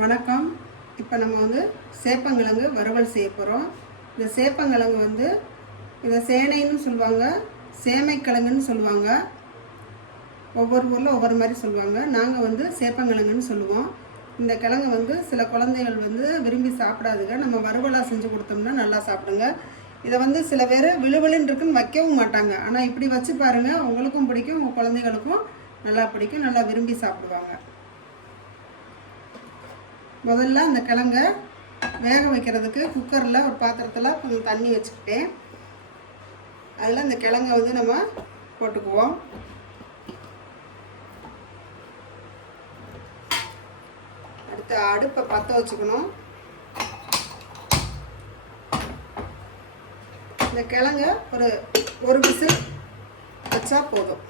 வணக்கம். இப்போ நம்ம வந்து சேப்பங்கிழங்கு வறுவல் செய்ய போகிறோம். இந்த சேப்பங்கிழங்கு வந்து இதை சேனைன்னு சொல்லுவாங்க, சேமைக்கிழங்குன்னு சொல்லுவாங்க. ஒவ்வொரு ஊரில் ஒவ்வொரு மாதிரி சொல்லுவாங்க. நாங்கள் வந்து சேப்பங்கிழங்குன்னு சொல்லுவோம். இந்த கிழங்கு வந்து சில குழந்தைகள் வந்து விரும்பி சாப்பிடாதுங்க. நம்ம வறுவலாக செஞ்சு கொடுத்தோம்னா நல்லா சாப்பிடுங்க. இதை வந்து சில பேர் விழுவிழுன்னு இருக்குன்னு வைக்கவும் மாட்டாங்க. ஆனால் இப்படி வச்சு பாருங்கள், உங்களுக்கும் பிடிக்கும், உங்கள் குழந்தைகளுக்கும் நல்லா பிடிக்கும், நல்லா விரும்பி சாப்பிடுவாங்க. முதல்ல அந்த கிழங்கை வேக வைக்கிறதுக்கு குக்கரில் ஒரு பாத்திரத்தில் கொஞ்சம் தண்ணி வச்சுக்கிட்டேன். அதில் அந்த கிழங்கை வந்து நம்ம போட்டுக்குவோம். அடுத்து அடுப்பை பற்ற வச்சுக்கணும். இந்த கிழங்க ஒரு விசில் வச்சா போதும்.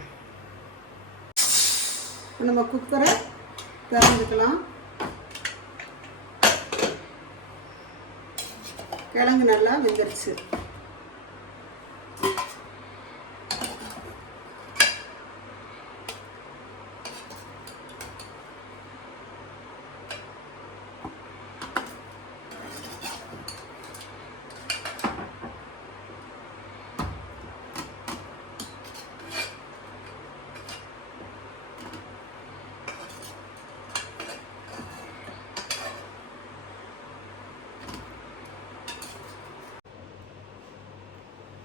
நம்ம குக்கரை திறந்துக்கலாம். கிழங்கு நல்லா வெந்துருச்சு.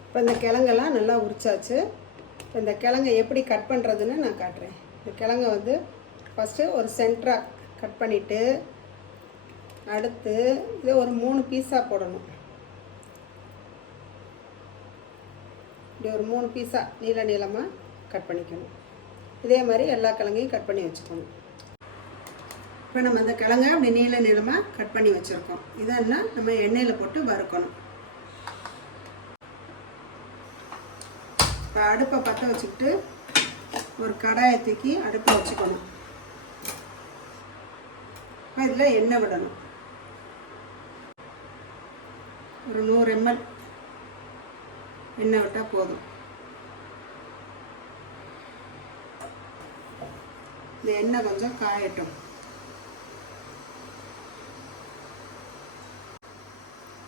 இப்போ இந்த கிழங்கெல்லாம் நல்லா உரிச்சாச்சு. இந்த கிழங்கை எப்படி கட் பண்ணுறதுன்னு நான் காட்டுறேன். இந்த கிழங்கை வந்து ஃபஸ்ட்டு ஒரு சென்டராக கட் பண்ணிவிட்டு அடுத்து இதை ஒரு 3 பீஸாக போடணும். இப்படி ஒரு 3 பீஸாக நீளமாக கட் பண்ணிக்கணும். இதே மாதிரி எல்லா கிழங்கையும் கட் பண்ணி வச்சுக்கணும். இப்போ நம்ம இந்த கிழங்கை அப்படி நீளமாக கட் பண்ணி வச்சுருக்கோம். இதெல்லாம் நம்ம எண்ணெயில் போட்டு வறுக்கணும். இப்போ அடுப்பை பற்ற வச்சுக்கிட்டு ஒரு கடாயை தூக்கி அடுப்பை வச்சுக்கணும். இப்போ இதில் எண்ணெய் விடணும். ஒரு 100 ml எண்ணெய் விட்டால் போதும். இந்த எண்ணெய் கொஞ்சம் காயட்டும்.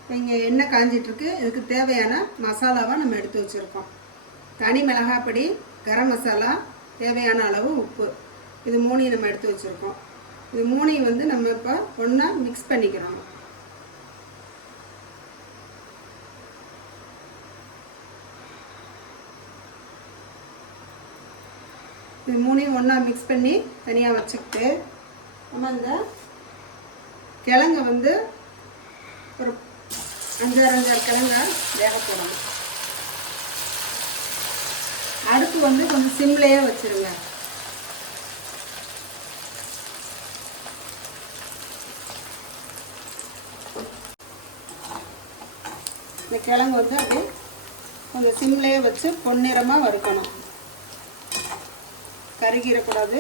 இப்போ இங்கே எண்ணெய் காஞ்சிட்ருக்கு. இதுக்கு தேவையான மசாலாவை நம்ம எடுத்து வச்சுருக்கோம். தனி மிளகாய் பொடி, கரம் மசாலா, தேவையான அளவு உப்பு, இது 3 நம்ம எடுத்து வச்சுருக்கோம். இது 3 வந்து நம்ம இப்போ ஒன்றா மிக்ஸ் பண்ணிக்கிறோம். இது 3 ஒன்றா மிக்ஸ் பண்ணி தனியாக வச்சுக்கிட்டு நம்ம இந்த கிழங்கை வந்து ஒரு 5-6 கிழங்கை வேக போடணும். அடுப்பு வந்து கொஞ்சம் சிம்லேயே வச்சுருங்க. இந்த கிழங்கு வந்து அப்படியே கொஞ்சம் சிம்லேயே வச்சு பொன்னிறமாக வறுக்கணும். கருகிடக்கூடாது,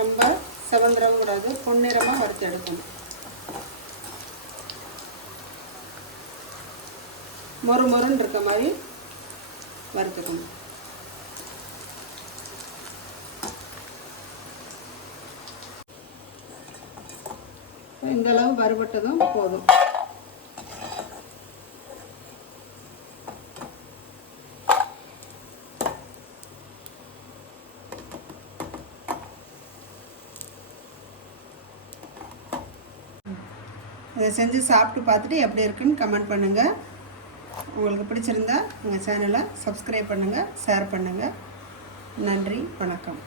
ரொம்ப செவந்திரவும் கூடாது, பொன்னிறமாக வறுத்து எடுக்கணும். மொறுன்னு இருக்க மாதிரி வறுத்துக்கணும். இந்த அளவு வறுபட்டதும் போதும். இதை செஞ்சு சாப்பிட்டு பார்த்துட்டு எப்படி இருக்குன்னு கமெண்ட் பண்ணுங்கள். உங்களுக்கு பிடிச்சிருந்தா எங்கள் சேனலை சப்ஸ்கிரைப் பண்ணுங்கள், ஷேர் பண்ணுங்கள். நன்றி, வணக்கம்.